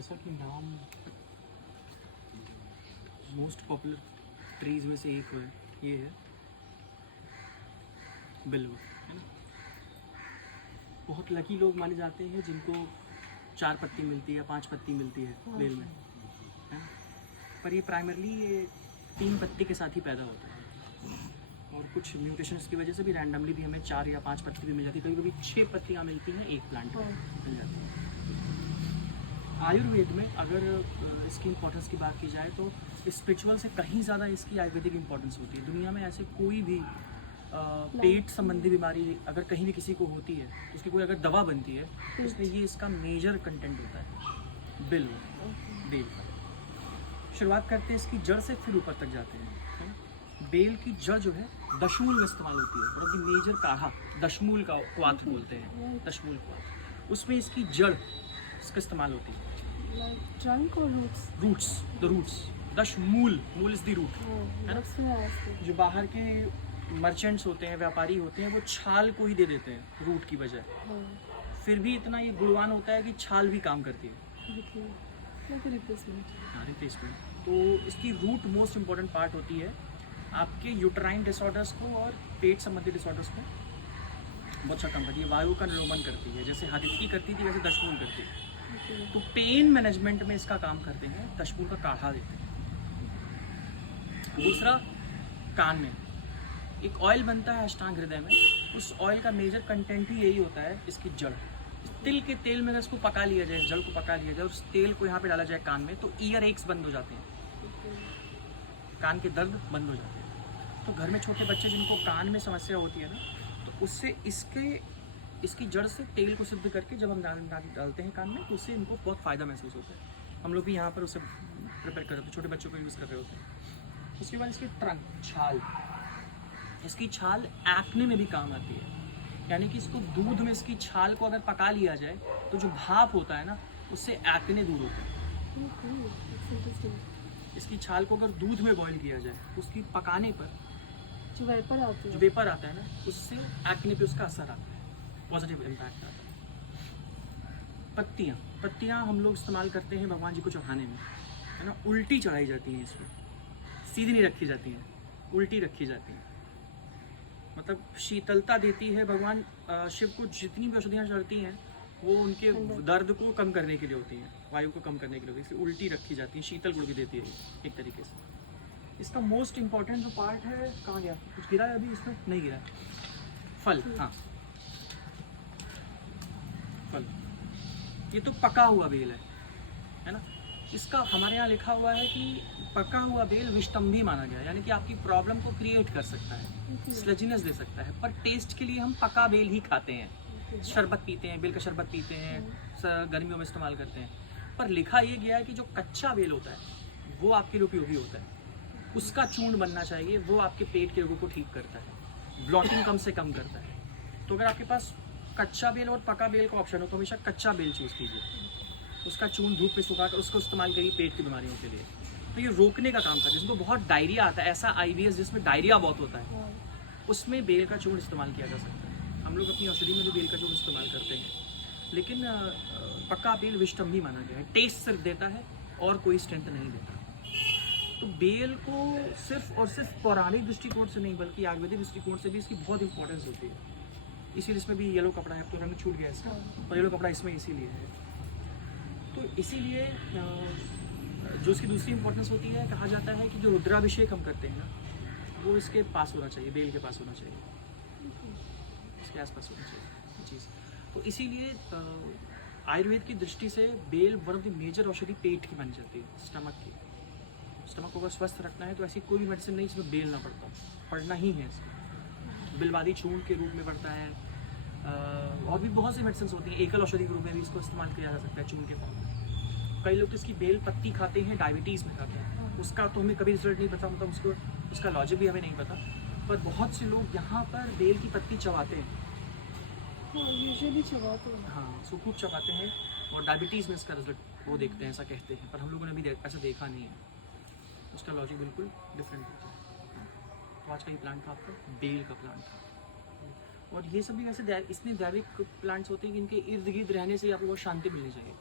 जैसा कि नाम मोस्ट पॉपुलर ट्रीज में से एक है, ये है बिल्व, है ना। बहुत लकी लोग माने जाते हैं जिनको 4 पत्ती मिलती है, 5 पत्ती मिलती है बेल में, है ना। पर ये प्राइमरली ये 3 पत्ती के साथ ही पैदा होता है, और कुछ म्यूटेशंस की वजह से भी रैंडमली भी हमें 4 या 5 पत्ती भी मिल जाती है। कभी कभी 6 पत्तियाँ मिलती हैं एक प्लांट में मिल जाती है। आयुर्वेद में अगर इसकी इम्पोर्टेंस की बात की जाए तो स्पिरिचुअल से कहीं ज़्यादा इसकी आयुर्वेदिक इम्पोर्टेंस होती है। दुनिया में ऐसे कोई भी पेट संबंधी बीमारी अगर कहीं भी किसी को होती है, उसकी कोई अगर दवा बनती है तो उसमें ये इसका मेजर कंटेंट होता है, बेल का। शुरुआत करते हैं इसकी जड़ से, फिर ऊपर तक जाते हैं। बेल की जड़ जो है दशमूल में इस्तेमाल होती है, मतलब मेजर काढ़ा, दशमूल का क्वाथ बोलते हैं, दशमूल क्वाथ, उसमें इसकी जड़ इसका इस्तेमाल होती है। ट्रंक और रूट्स, द रूट्स, दशमूल, मूल इज द रूट, है ना। जो बाहर के मर्चेंट्स होते हैं, व्यापारी होते हैं, वो छाल को ही दे देते हैं रूट की बजाय। फिर भी इतना ये गुणवान होता है कि छाल भी काम करती है, रिप्लेसमेंट। तो इसकी रूट मोस्ट इम्पॉर्टेंट पार्ट होती है आपके यूट्राइन डिसऑर्डर्स को और पेट संबंधी डिसऑर्डर्स को बहुत अच्छा काम करती है। वायु का निरोमन करती है, जैसे हदिती करती थी वैसे दशमूल करती है। तो पेन मैनेजमेंट में इसका काम करते हैं, दशमूल का काढ़ा देते हैं। दूसरा, कान में एक ऑयल बनता है अष्टांग हृदय में, उस ऑयल का मेजर कंटेंट ही यही होता है, इसकी जड़। तिल के तेल में अगर इसको पका लिया जाए, जड़ को पका लिया जाए और उस तेल को यहाँ पे डाला जाए कान में, तो ईयर एक्स बंद हो जाते हैं, कान के दर्द बंद हो जाते हैं। तो घर में छोटे बच्चे जिनको कान में समस्या होती है ना, तो उससे इसकी जड़ से तेल को सिद्ध करके जब हम डालते हैं कान में, तो उससे इनको बहुत फ़ायदा महसूस होता है। हम लोग भी यहाँ पर उसे प्रिपेयर कर रहे होते, छोटे बच्चों को यूज़ कर रहे होते हैं। उसके बाद इसकी ट्रंक, छाल, इसकी छाल एक्ने में भी काम आती है। यानी कि इसको दूध में इसकी छाल को अगर पका लिया जाए तो जो भाप होता है ना, उससे एक्ने दूर होता है। इसकी छाल को अगर दूध में बॉईल किया जाए तो उसकी पकाने पर जो वेपर आता है ना, उससे एक्ने पे उसका असर आता है, पॉजिटिव इम्पैक्ट आता है। पत्तियाँ हम लोग इस्तेमाल करते हैं भगवान जी को चढ़ाने में, है ना। उल्टी चढ़ाई जाती हैं, इसमें सीधी नहीं रखी जाती हैं, उल्टी रखी जाती हैं। मतलब शीतलता देती है। भगवान शिव को जितनी भी औषधियाँ चढ़ती हैं वो उनके दर्द को कम करने के लिए होती हैं, वायु को कम करने के लिए होती है, इसलिए उल्टी रखी जाती है, शीतल गुड़ भी देती है एक तरीके से। इसका मोस्ट इम्पॉर्टेंट जो पार्ट है, कहाँ गया, कुछ गिरा है अभी इसमें, नहीं गिरा है, फल। हाँ, फल, ये तो पका हुआ बेल है ना। इसका हमारे यहाँ लिखा हुआ है कि पका हुआ बेल विषतंभी माना गया, यानी कि आपकी प्रॉब्लम को क्रिएट कर सकता है, स्लेजिनेस दे सकता है। पर टेस्ट के लिए हम पका बेल ही खाते हैं, शरबत पीते हैं, बेल का शरबत पीते हैं, गर्मियों में इस्तेमाल करते हैं। पर लिखा ये गया है कि जो कच्चा बेल होता है वो आपके लिए उपयोगी होता है, उसका चूर्ण बनना चाहिए, वो आपके पेट के रोगों को ठीक करता है, ब्लॉटिंग कम से कम करता है। तो अगर आपके पास कच्चा बेल और पका बेल का ऑप्शन हो तो हमेशा कच्चा बेल चूज़ कीजिए, उसका चूर्ण धूप पे सुखाकर उसको इस्तेमाल करिए पेट की बीमारियों के लिए। तो ये रोकने का काम करता है। जिसको बहुत डायरिया आता है, ऐसा IBS जिसमें डायरिया बहुत होता है, उसमें बेल का चूर्ण इस्तेमाल किया जा सकता है। हम लोग अपनी औषधि में भी बेल का चूर्ण इस्तेमाल करते हैं, लेकिन पक्का बेल विषतंभी माना गया है, टेस्ट सिर्फ देता है और कोई स्ट्रेंथ नहीं देता। तो बेल को सिर्फ और सिर्फ पौराणिक दृष्टिकोण से नहीं बल्कि आयुर्वेदिक दृष्टिकोण से भी इसकी बहुत इंपॉर्टेंस होती है। इसीलिए इसमें भी येलो कपड़ा है, तो रंग छूट गया इसका, और येलो कपड़ा इसमें इसीलिए है। तो इसीलिए जो इसकी दूसरी इंपॉर्टेंस होती है, कहा जाता है कि जो रुद्राभिषेक हम करते हैं ना, वो इसके पास होना चाहिए, बेल के पास होना चाहिए, इसके आसपास होना चाहिए चीज़। तो इसीलिए आयुर्वेद की दृष्टि से बेल वन ऑफ द मेजर औषधि पेट की मानी जाती है, स्टमक की। स्टमक को अगर स्वस्थ रखना है तो ऐसी कोई भी मेडिसिन नहीं जिसमें बेल ना पड़ना ही है। इसमें बिलवादी चूर्ण के रूप में पड़ता है, और भी बहुत सी मेडिसिन होती हैं, एकल औषधि के रूप में भी इसको इस्तेमाल किया जा सकता है चूर्ण के फॉर्म में। कई लोग तो इसकी बेल पत्ती खाते हैं, डायबिटीज़ में खाते हैं, उसका तो हमें कभी रिजल्ट नहीं पता, मतलब उसका लॉजिक भी हमें नहीं पता। पर बहुत से लोग यहाँ पर बेल की पत्ती चबाते हैं, हाँ, उसको खूब चबाते हैं, और डायबिटीज़ में इसका रिजल्ट वो देखते हैं, ऐसा कहते हैं। पर हम लोगों ने भी ऐसा देखा नहीं है, उसका लॉजिक बिल्कुल डिफरेंट होता है। तो आज का ये प्लांट था आपका बेल का प्लांट था। और ये सब भी वैसे इसमें दैविक प्लांट्स होते हैं कि इनके इर्द गिर्द रहने से आपको बहुत शांति मिलनी चाहिए।